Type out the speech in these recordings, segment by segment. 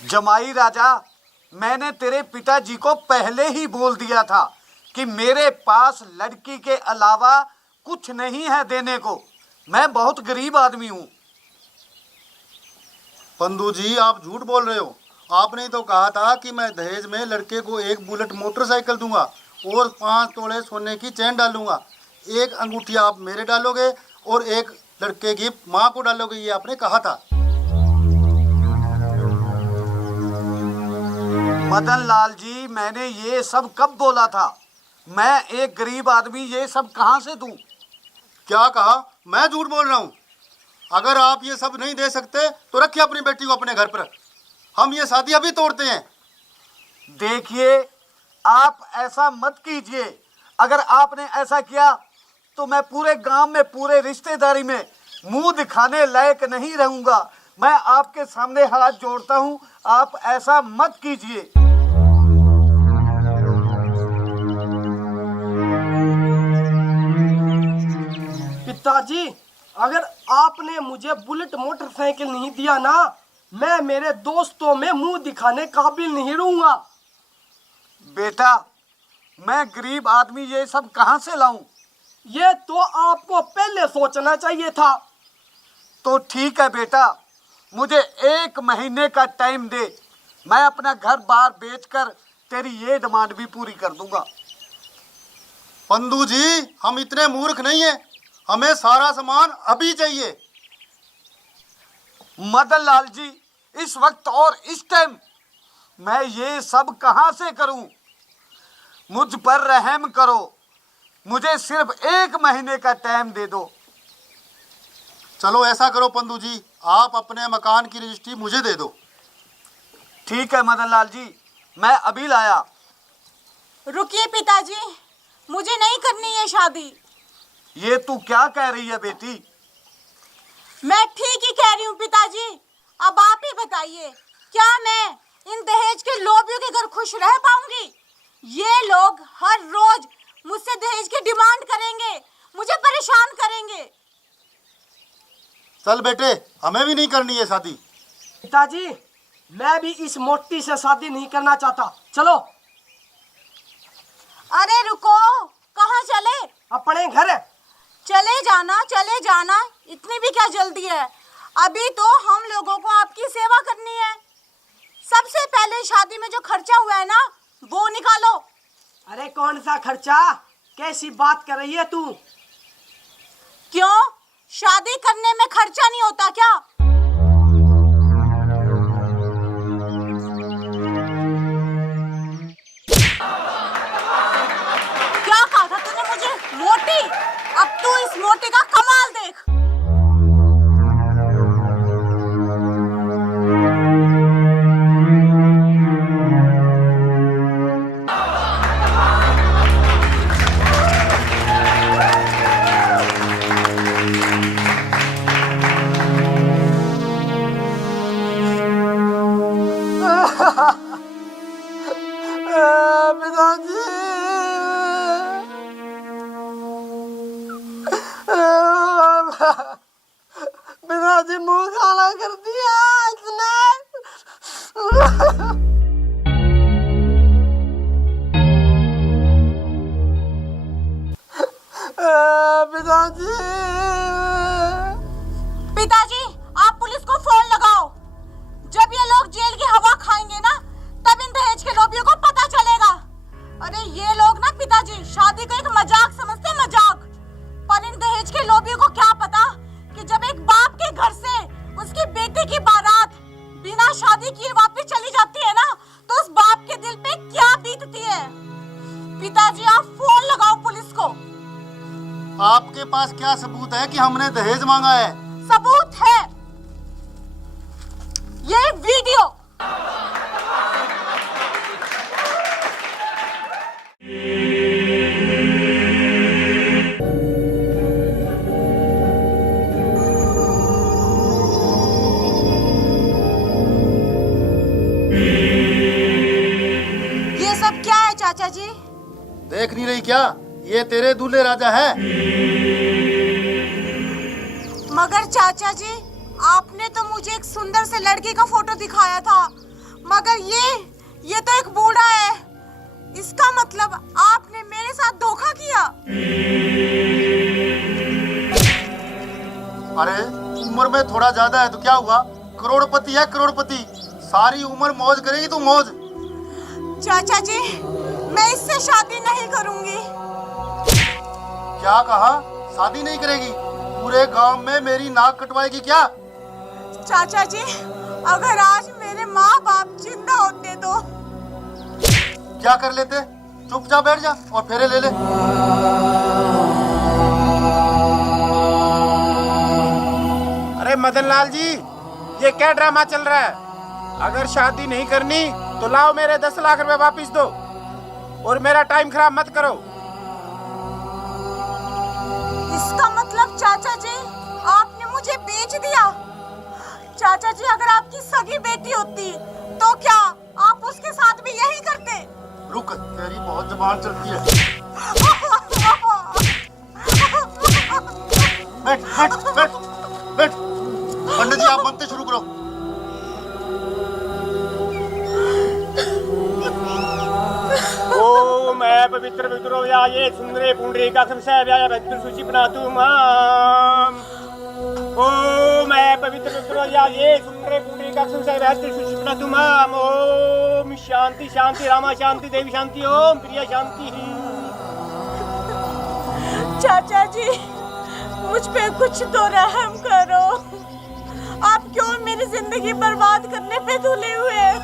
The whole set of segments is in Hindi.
जमाई राजा, मैंने तेरे पिताजी को पहले ही बोल दिया था कि मेरे पास लड़की के अलावा कुछ नहीं है देने को। मैं बहुत गरीब आदमी हूँ। पंदू जी, आप झूठ बोल रहे हो। आपने तो कहा था कि मैं दहेज में लड़के को एक बुलेट मोटरसाइकिल दूंगा और 5 तोले सोने की चेन डालूंगा। एक अंगूठी आप मेरे डालोगे और एक लड़के की माँ को डालोगे, ये आपने कहा था। मदन लाल जी, मैंने ये सब कब बोला था? मैं एक गरीब आदमी ये सब कहाँ से दूं? क्या कहा? मैं झूठ बोल रहा हूँ? अगर आप ये सब नहीं दे सकते तो रखिए अपनी बेटी को अपने घर पर। हम ये शादी अभी तोड़ते हैं। देखिए, आप ऐसा मत कीजिए। अगर आपने ऐसा किया तो मैं पूरे गांव में, पूरे रिश्तेदारी में मुंह दिखाने लायक नहीं रहूंगा। मैं आपके सामने हाथ जोड़ता हूं, आप ऐसा मत कीजिए। पिताजी, अगर आपने मुझे बुलेट मोटरसाइकिल नहीं दिया ना, मैं मेरे दोस्तों में मुंह दिखाने काबिल नहीं रहूंगा। बेटा, मैं गरीब आदमी ये सब कहां से लाऊं? ये तो आपको पहले सोचना चाहिए था। तो ठीक है बेटा, मुझे 1 महीने का टाइम दे। मैं अपना घर बार बेचकर तेरी ये डिमांड भी पूरी कर दूंगा। पंदू जी, हम इतने मूर्ख नहीं हैं। हमें सारा सामान अभी चाहिए। मदन लाल जी, इस वक्त और इस टाइम मैं ये सब कहां से करूं? मुझ पर रहम करो। मुझे सिर्फ 1 महीने का टाइम दे दो। चलो ऐसा करो पंदू जी, आप अपने मकान की रजिस्ट्री मुझे दे दो। ठीक है मदन लाल जी, मैं अभी लाया। रुकिए पिताजी, मुझे नहीं करनी ये शादी। ये तू क्या कह रही है बेटी? मैं ठीक ही कह रही हूँ पिताजी। अब आप ही बताइए, क्या मैं इन दहेज के लोभियों के घर खुश रह पाऊंगी? ये लोग हर रोज मुझसे दहेज की डिमांड करेंगे, मुझे परेशान करेंगे। चल बेटे, हमें भी नहीं करनी है शादी। पिताजी, मैं भी इस मोटी से शादी नहीं करना चाहता। चलो। अरे रुको, कहाँ चले? अपने घर। चले जाना, इतनी भी क्या जल्दी है? अभी तो हम लोगों को आपकी सेवा करनी है। सबसे पहले शादी में जो खर्चा हुआ है ना, वो निकालो। अरे कौन सा खर्चा? कैसी बात कर रही है तू? क्यों, शादी करने में खर्चा नहीं होता क्या? क्या कहा था तूने मुझे? मोटी? अब तू इस मोटी का कमाल देख। पिताजी, पिताजी मुंह काला कर दिया इसने। पिताजी, पिताजी, आप पुलिस को फोन लगाओ। जब ये लोग जेल की हवा खाएंगे ना, तब इन दहेज के लोभियों को पता चलेगा। अरे ये लोग ना पिताजी शादी को एक मजाक समझते, मजाक। पर इन दहेज के लोभियों को क्या पता कि जब एक बाप के घर से उसकी बेटी की बारात बिना शादी किए वापस चली जाती है ना, तो उस बाप के दिल पे क्या बीतती है। पिताजी, आप फोन लगाओ पुलिस को। आपके पास क्या सबूत है कि हमने दहेज मांगा है? सबूत है ये वीडियो। ये सब क्या है चाचा जी? देख नहीं रही क्या? ये तेरे दूल्हे राजा है। मगर चाचा जी, आपने तो मुझे एक सुंदर से लड़के का फोटो दिखाया था। मगर ये तो एक बूढ़ा है। इसका मतलब आपने मेरे साथ धोखा किया। अरे उम्र में थोड़ा ज्यादा है तो क्या हुआ, करोड़पति है करोड़पति, सारी उम्र मौज करेगी तू मौज। चाचा जी, मैं इससे शादी नहीं करूंगी। क्या कहा, शादी नहीं करेगी? पूरे गांव में मेरी नाक कटवाएगी क्या? चाचा जी, अगर आज मेरे माँ बाप जिंदा होते तो। क्या कर लेते? चुपचाप बैठ जा और फेरे ले ले। अरे मदन लाल जी, ये क्या ड्रामा चल रहा है? अगर शादी नहीं करनी तो लाओ मेरे 10 लाख रुपए वापस दो और मेरा टाइम खराब मत करो। इसका मतलब चाचा जी, आपने मुझे बेच दिया। चाचा जी, अगर आपकी सगी बेटी होती तो क्या आप उसके साथ भी यही करते? रुक, तेरी बहुत जुबान चलती है। बैठ बैठ बैठ बैठ। पंडित जी, आप मंत्र शुरू करो। ओम पवित्र पितरो या ये सुंदरे पुंडरीकाक्षं सेव्याय भद्र शुचि प्नातु माम। ओम पवित्र पितरो या ये सुंदरे पुंडरीकाक्षं सेव्याय भद्र शुचि प्नातु माम। ओम शांति शांति रामा शांति देवी शांति ओम प्रिया शांति। चाचा जी, मुझ पे कुछ तो रहम करो। आप क्यों मेरी जिंदगी बर्बाद करने पे तुले हुए हैं?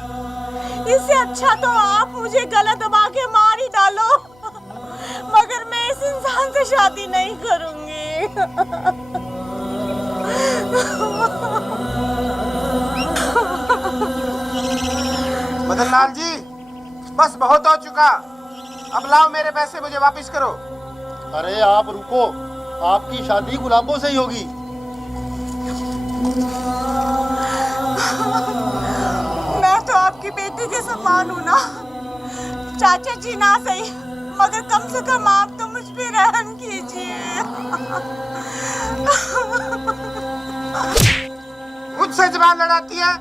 इससे अच्छा तो आप मुझे गला दबा के मार ही डालो, मगर मैं इस इंसान से शादी नहीं करूंगी। मदन लाल जी, बस बहुत हो चुका, अब लाओ मेरे पैसे मुझे वापस करो। अरे आप रुको, आपकी शादी गुलाबों से ही होगी। मैं तो आपकी बेटी के समान हूँ ना। चाचा जी ना सही, मगर कम से कम आप तो मुझ पे रहम कीजिए। मुझसे जुबान लड़ाती है?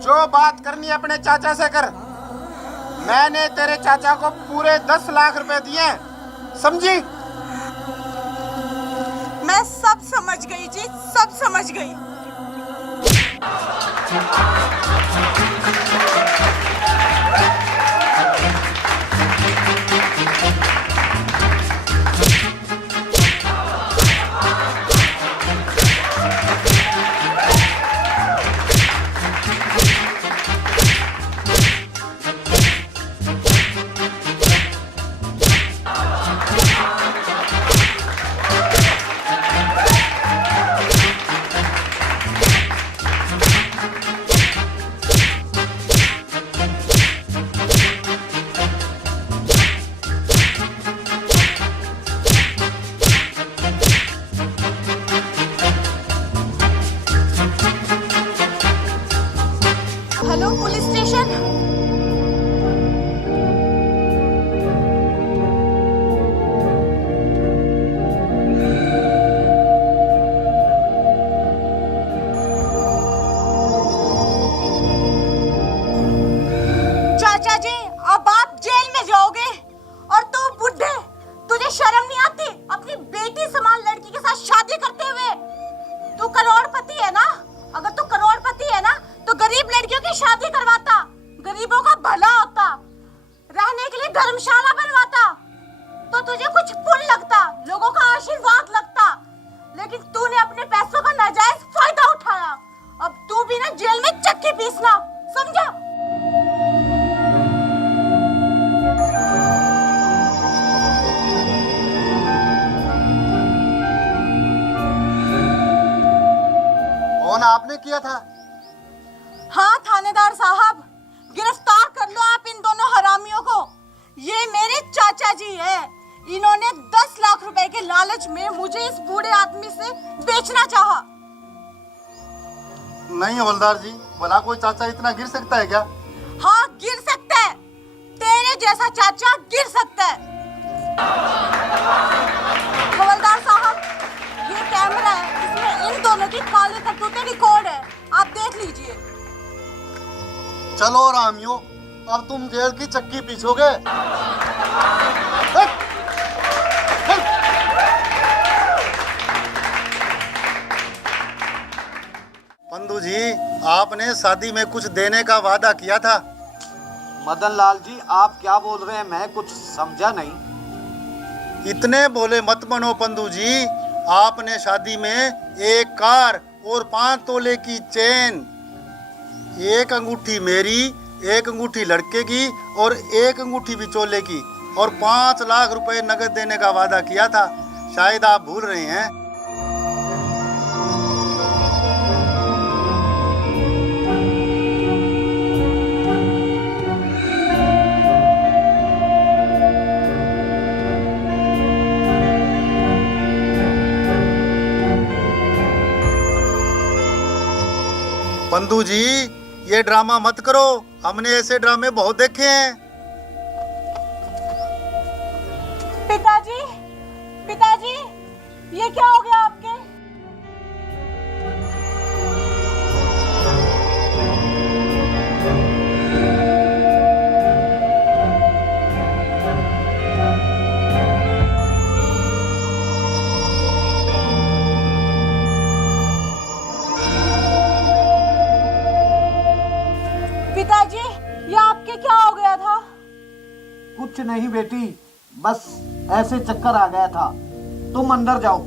जो बात करनी है अपने चाचा से कर। मैंने तेरे चाचा को पूरे 10 लाख रुपए दिए, समझी? मैं सब समझ गई जी, सब समझ गई। Hello police station. चाचा जी, अब आप जेल में जाओगे। और तू बुड्ढे, तुझे शर्म नहीं आती अपनी बेटी समान लड़की के साथ शादी करते हुए? तू करोड़पति है ना? अगर तू करोड़पति है ना तो गरीब लड़कियों की शादी करवाता, गरीबों का भला होता, रहने के लिए धर्मशाला बनवाता, तो तुझे कुछ पुण्य लगता, लोगों का आशीर्वाद लगता। लेकिन तूने अपने पैसों का नाजायज फायदा उठाया। अब तू भी ना जेल में चक्की पीसना, समझा? फोन आपने किया था? हाँ थानेदार साहब, गिरफ्तार कर लो आप इन दोनों हरामियों को। ये मेरे चाचा जी है। इन्होंने 10 लाख रुपए के लालच में मुझे इस बूढ़े आदमी से बेचना चाहा। नहीं हवलदार जी, भला कोई चाचा इतना गिर सकता है क्या? हाँ गिर सकता है, तेरे जैसा चाचा गिर सकता है। हवलदार साहब, ये कैमरा है, इसमें इन दोनों की काली करतूतें रिकॉर्ड है, आप देख लीजिए। चलो रामियो, अब तुम जेल की चक्की पीछोगे। पंदू जी, आपने शादी में कुछ देने का वादा किया था। मदन लाल जी, आप क्या बोल रहे हैं? मैं कुछ समझा नहीं। इतने बोले मत बनो पंदू जी। आपने शादी में एक कार और 5 तोले की चेन, एक अंगूठी मेरी, एक अंगूठी लड़के की और एक अंगूठी बिचौले की और 5 लाख रुपए नगद देने का वादा किया था। शायद आप भूल रहे हैं। पंदू जी, ये ड्रामा मत करो। हमने ऐसे ड्रामे बहुत देखे हैं। पिताजी, पिताजी, ये क्या हो गया आपके? पिताजी, ये आपके क्या हो गया था? कुछ नहीं बेटी, बस ऐसे चक्कर आ गया था। तुम अंदर जाओ।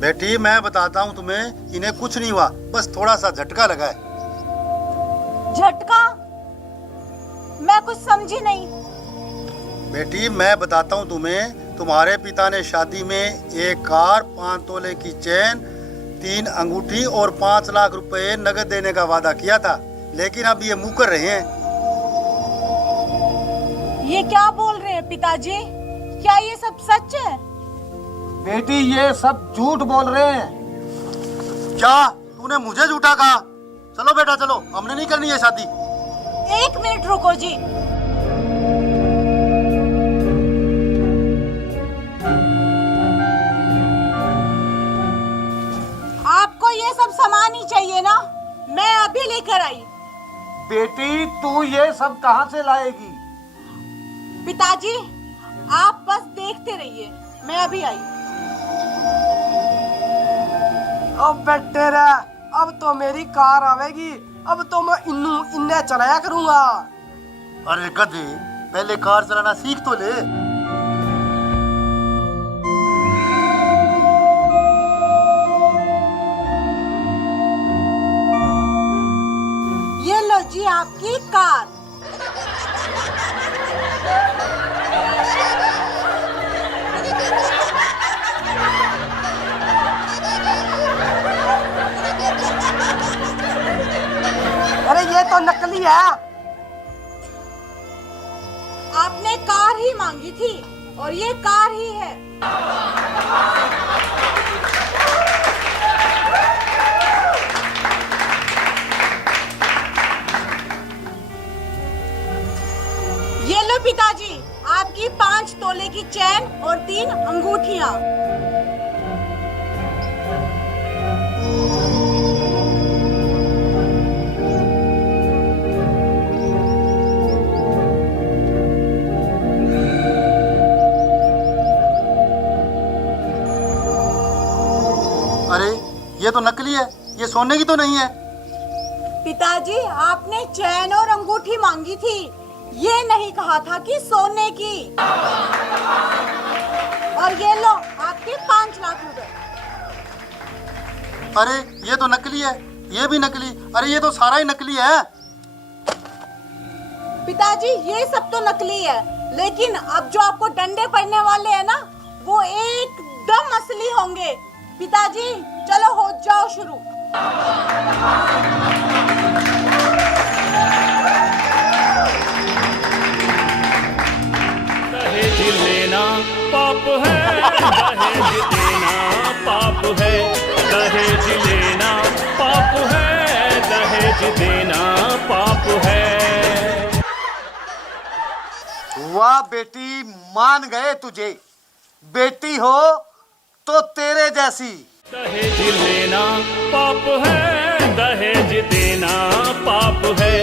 बेटी, मैं बताता हूँ तुम्हें, इन्हें कुछ नहीं हुआ, बस थोड़ा सा झटका लगा है। झटका? मैं कुछ समझी नहीं। बेटी, मैं बताता हूँ तुम्हें, तुम्हारे पिता ने शादी में एक कार, 5 तोले की चेन, 3 अंगूठी और 5 लाख रुपए नगद देने का वादा किया था, लेकिन अब ये मुकर रहे हैं। ये क्या बोल रहे हैं पिताजी? क्या ये सब सच है? बेटी, ये सब झूठ बोल रहे हैं। क्या तूने मुझे झूठा कहा? चलो बेटा चलो, हमने नहीं करनी है शादी। 1 मिनट रुको जी। आपको ये सब सामान ही चाहिए ना? मैं अभी लेकर आई। बेटी, तू ये सब कहाँ से लाएगी? पिताजी, आप बस देखते रहिए, मैं अभी आई। अब बैठे रह, अब तो मेरी कार आवेगी, अब तो मैं इन्ने चलाया करूंगा। अरे गधे, पहले कार चलाना सीख तो ले। ये लो जी आपकी कार। अरे ये तो नकली है। आपने कार ही मांगी थी और ये कार ही है। ये लो पिताजी, आपकी 5 तोले की चैन और 3 अंगूठियां। अरे ये तो नकली है, ये सोने की तो नहीं है। पिताजी, आपने चैन और अंगूठी मांगी थी, ये नहीं कहा था कि सोने की। और ये लो आपके 5 लाख रुपए। अरे ये तो नकली है, ये भी नकली। अरे ये तो सारा ही नकली है। पिताजी, ये सब तो नकली है, लेकिन अब जो आपको डंडे पड़ने वाले हैं ना, वो एकदम असली होंगे। पिताजी, चलो हो जाओ शुरू। दहेज लेना पाप है, दहेज देना पाप है, दहेज लेना पाप है, दहेज देना पाप है। वाह बेटी, मान गए तुझे। बेटी हो तो तेरे जैसी। दहेज लेना पाप है, दहेज देना पाप है,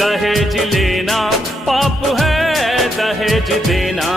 दहेज लेना पाप है, दहेज देना